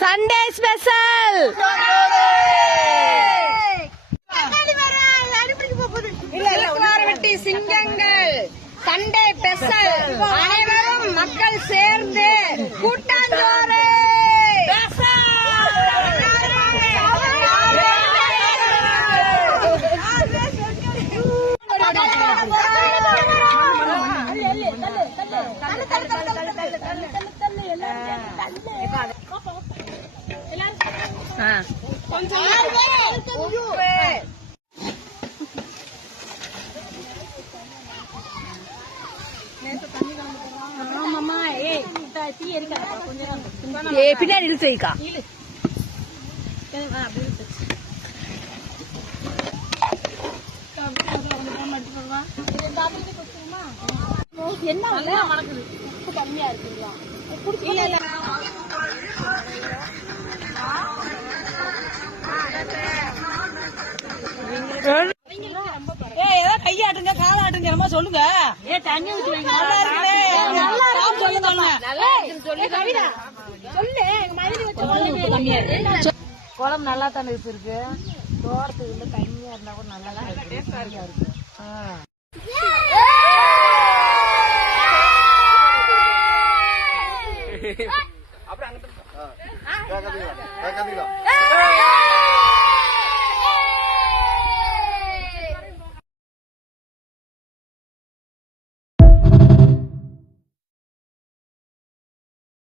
Sunday special சிங்கங்கள் Sunday special அனைவரும் மக்கள் சேர்ந்து கூட்டாஞ்சோறு பின்னாடி இழுத்துக்கா என்ன மணக்குது கம்மியா இருக்குங்களா ஏதோ கையாட்டுங்க காலாட்டுங்க சொல்லுங்க தண்ணி ஊற்றி குளம் நல்லா தானே இருக்கு தோட்டத்துக்கு தண்ணியா இருந்தா கூட நல்லா இருக்கு அப்புறம்